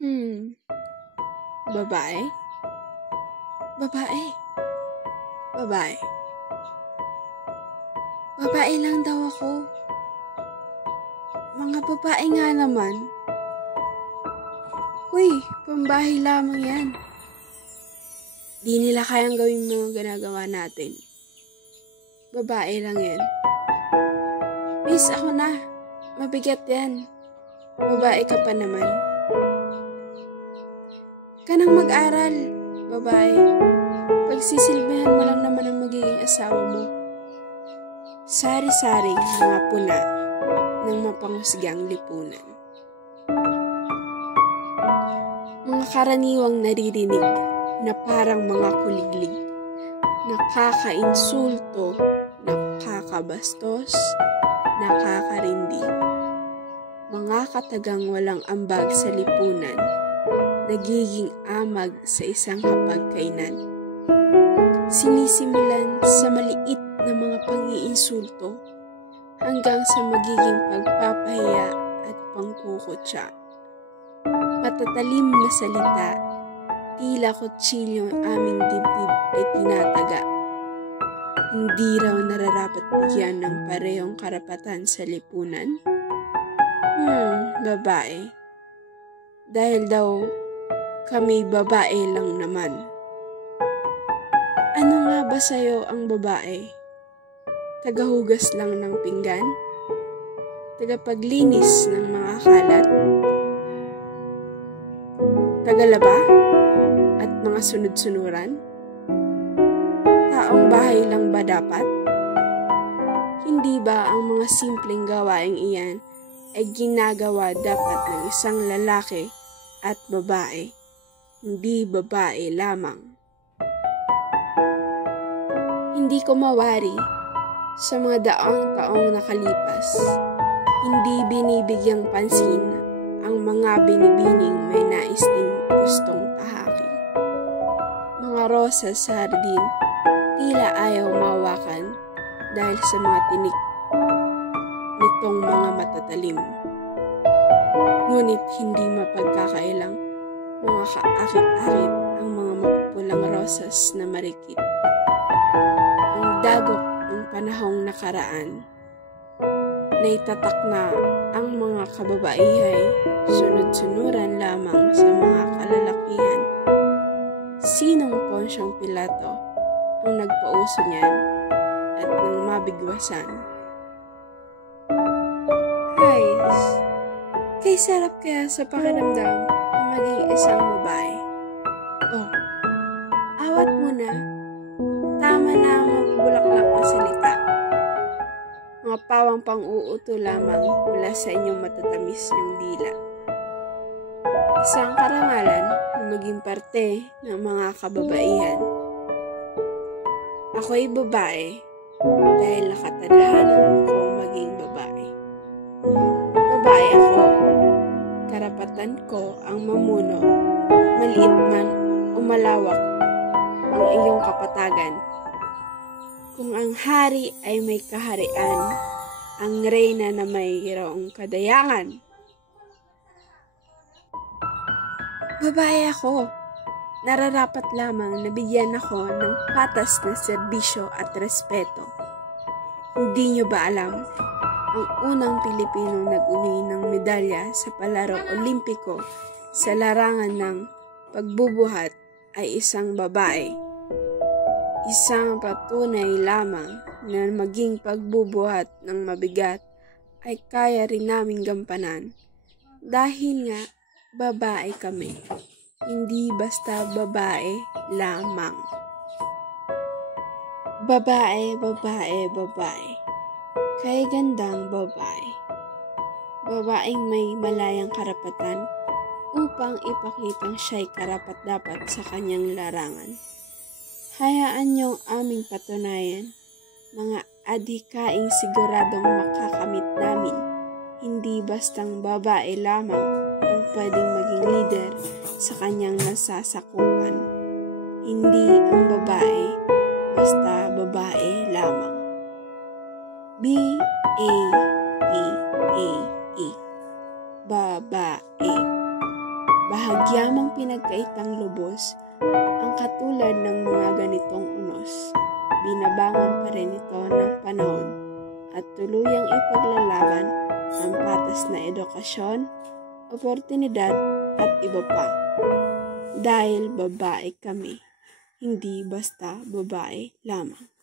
Hmm, babae? Babae? Babae? Babae lang daw ako. Mga babae nga naman. Uy, pambahay lamang yan. Di nila kayang gawin mga ginagawa natin. Babae lang yan. Miss, ako na. Mabigat yan. Babae ka pa naman. Kanang mag-aral, babae. Pagsisilbihan mo lang naman ang magiging asawa mo. Sari-saring mga puna ng mapanghusgang lipunan. Mga karaniwang naririnig na parang mga kuliglig, nakakainsulto, nakakabastos, nakakarindi. Mga katagang walang ambag sa lipunan, nagiging amag sa isang hapagkainan. Sinisimulan sa maliit na mga pang-iinsulto hanggang sa magiging pagpapahiya at pangkukutsa. Matatalim na salita, tila kutsilyong aming dibdib ay tinataga. Hindi raw nararapat bigyan ng parehong karapatan sa lipunan? Babae. Dahil daw kami babae lang naman. Ano nga ba sa'yo ang babae? Tagahugas lang ng pinggan? Tagapaglinis ng mga kalat? Tagalaba? At mga sunod-sunuran? Taong bahay lang ba dapat? Hindi ba ang mga simpleng gawaing iyan ay ginagawa dapat ng isang lalaki at babae, hindi babae lamang? Hindi ko mawari sa mga daang taong nakalipas, hindi binibigyang pansin ang mga binibining may nais ding gustong tahakin. Mga rosas sa hardin, tila ayaw mawakan dahil sa mga tinik nitong mga matatalim. Ngunit hindi mapagkakailang mga kaakit-akit ang mga mapupulang rosas na marikit. Ang dagok ng panahong nakaraan, naitatak na ang mga kababaihay, sunod-sunuran lamang sa mga kalalakihan. Sinong Ponsyong Pilato ang nagpauso niyan at nang mabigwasan? Guys, kay sarap kaya sa pakiramdam ang maging isang babae. Awat mo na. Tama na ang mabulaklak na salita. Mga pawang pang-uuto lamang mula sa inyong matatamis niyong dila. Isang karangalan na maging parte ng mga kababaihan. Ako'y babae dahil nakatadhana akong maging babae. Babae ako. Karapatan ko ang mamuno, maliit man o malawak ang iyong kapatagan. Kung ang hari ay may kaharian, ang reyna na mayroong kadayangan. Babae ako. Nararapat lamang na bigyan ako ng patas na serbisyo at respeto. Hindi niyo ba alam? Ang unang Pilipinong nag-uwi ng medalya sa Palarong Olimpiko sa larangan ng pagbubuhat ay isang babae. Isang patunay lamang na maging pagbubuhat ng mabigat ay kaya rin naming gampanan dahil nga babae kami. Hindi basta babae lamang. Babae, babae, babae. Kay gandang babae. Babaeng may malayang karapatan upang ipakitang siya'y karapat-dapat sa kanyang larangan. Hayaan niyong aming patunayan, mga adhikaing siguradong makakamit namin. Hindi bastang babae lamang ang pwedeng maging leader sa kanyang nasasakupan. Hindi ang babae basta babae lamang. B-A-B-A-E. Babae. bahagyamang pinagkaitang lubos ang katulad ng mga ganitong unos. Binabangon pa rin ito ng panahon at tuluyang ipaglalaban ang patas na edukasyon, oportunidad at iba pa. Dahil babae kami, hindi basta babae lamang.